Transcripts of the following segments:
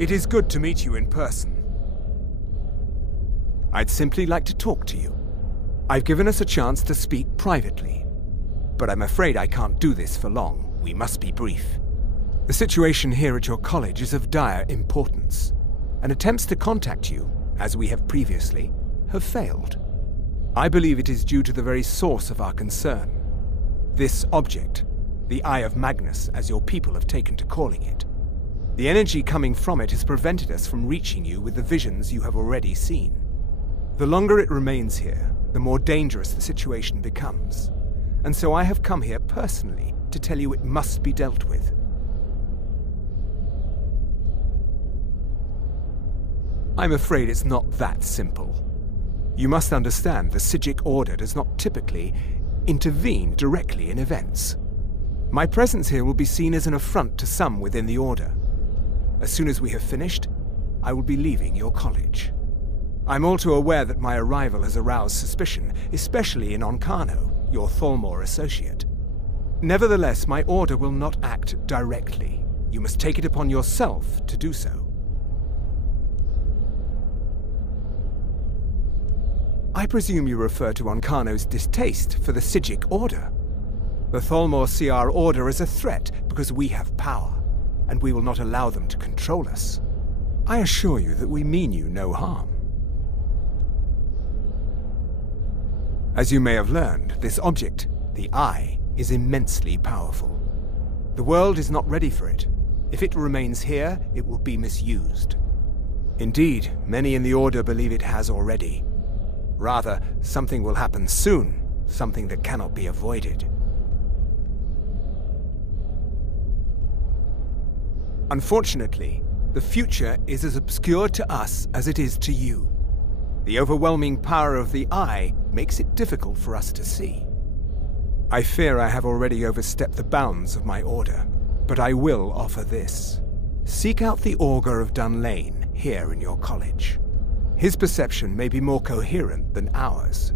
It is good to meet you in person. I'd simply like to talk to you. I've given us a chance to speak privately, but I'm afraid I can't do this for long. We must be brief. The situation here at your college is of dire importance, and attempts to contact you, as we have previously, have failed. I believe it is due to the very source of our concern. This object, the Eye of Magnus, as your people have taken to calling it. The energy coming from it has prevented us from reaching you with the visions you have already seen. The longer it remains here, the more dangerous the situation becomes. And so I have come here personally to tell you it must be dealt with. I'm afraid it's not that simple. You must understand the Psijic Order does not typically intervene directly in events. My presence here will be seen as an affront to some within the Order. As soon as we have finished, I will be leaving your college. I'm all too aware that my arrival has aroused suspicion, especially in Onkano, your Thalmor associate. Nevertheless, my order will not act directly. You must take it upon yourself to do so. I presume you refer to Onkano's distaste for the Psijic Order. The Thalmor see our order as a threat because we have power, and we will not allow them to control us. I assure you that we mean you no harm. As you may have learned, this object, the Eye, is immensely powerful. The world is not ready for it. If it remains here, it will be misused. Indeed, many in the Order believe it has already. Rather, something will happen soon, something that cannot be avoided. Unfortunately, the future is as obscure to us as it is to you. The overwhelming power of the Eye makes it difficult for us to see. I fear I have already overstepped the bounds of my order, but I will offer this. Seek out the Augur of Dunlane here in your college. His perception may be more coherent than ours.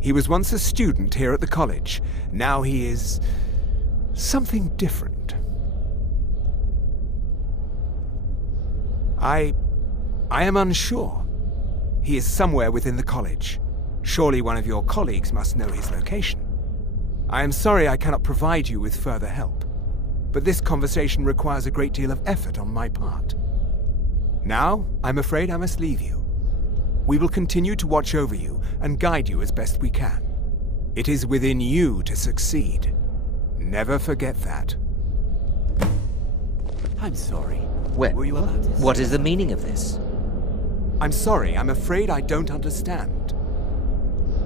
He was once a student here at the college. Now he is something different. I am unsure. He is somewhere within the college. Surely one of your colleagues must know his location. I am sorry I cannot provide you with further help, but this conversation requires a great deal of effort on my part. Now, I'm afraid I must leave you. We will continue to watch over you and guide you as best we can. It is within you to succeed. Never forget that. I'm sorry. When? Were you allowed to What is the meaning of this? I'm sorry, I'm afraid I don't understand.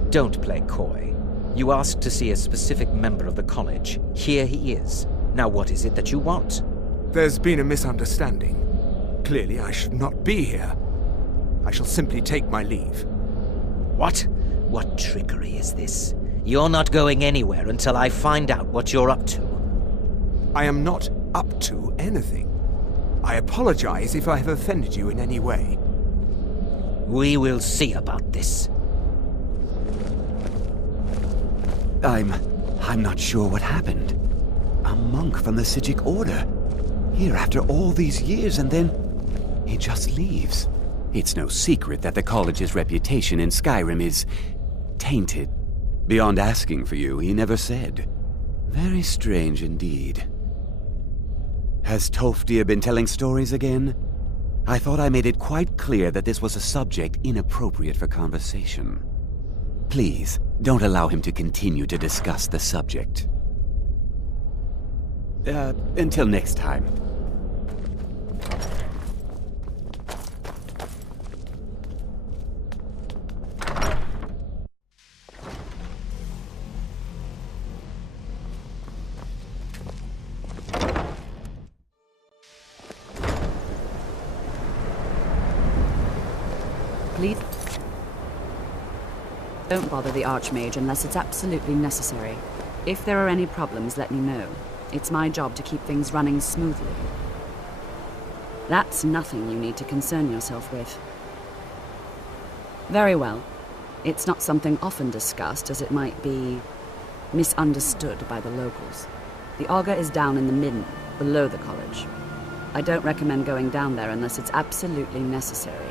Don't play coy. You asked to see a specific member of the college. Here he is. Now what is it that you want? There's been a misunderstanding. Clearly, I should not be here. I shall simply take my leave. What? What trickery is this? You're not going anywhere until I find out what you're up to. I am not up to anything. I apologize if I have offended you in any way. We will see about this. I'm not sure what happened. A monk from the Psijic Order. Here after all these years, and then he just leaves. It's no secret that the college's reputation in Skyrim is tainted. Beyond asking for you, he never said. Very strange indeed. Has Tolfdir been telling stories again? I thought I made it quite clear that this was a subject inappropriate for conversation. Please, don't allow him to continue to discuss the subject. Until next time. Please don't bother the Archmage unless it's absolutely necessary. If there are any problems, let me know. It's my job to keep things running smoothly. That's nothing you need to concern yourself with. Very well. It's not something often discussed, as it might be misunderstood by the locals. The Augur is down in the midden, below the college. I don't recommend going down there unless it's absolutely necessary.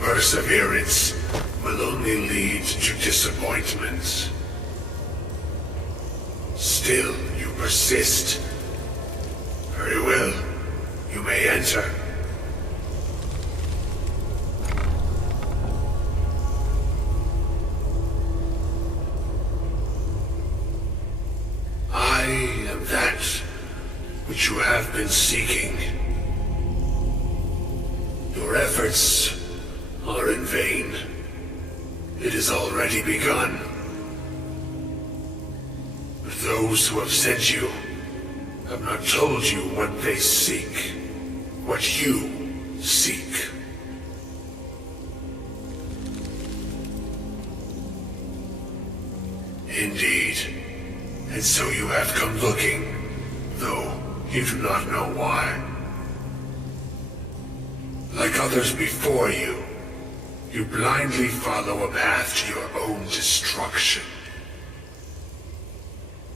Perseverance will only lead to disappointments. Still, you persist. Very well. You may enter. I am that which you have been seeking. Your efforts are in vain. It has already begun. But those who have sent you have not told you what they seek, what you seek. Indeed. And so you have come looking, though you do not know why. Like others before you, you blindly follow a path to your own destruction.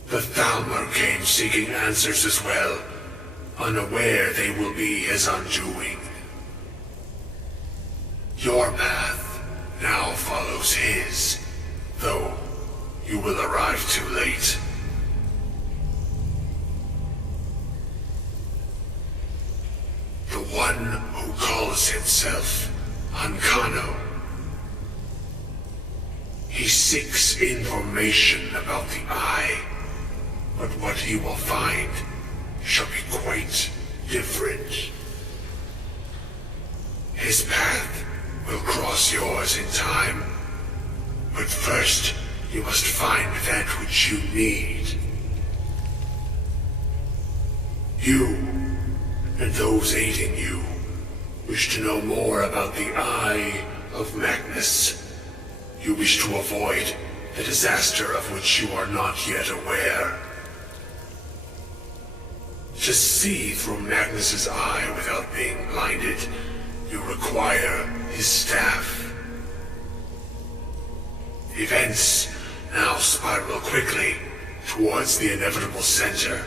The Thalmor came seeking answers as well, unaware they will be his undoing. Your path now follows his, though you will arrive too late. The one who calls himself Ancano. He seeks information about the Eye, but what he will find shall be quite different. His path will cross yours in time, but first you must find that which you need. You, and those aiding you, wish to know more about the Eye of Magnus. You wish to avoid the disaster of which you are not yet aware. To see through Magnus's eye without being blinded, you require his staff. Events now spiral quickly towards the inevitable center,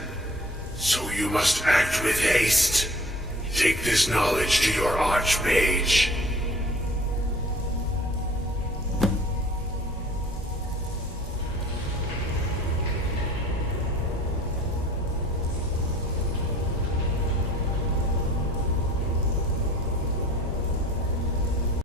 so you must act with haste. Take this knowledge to your Archmage.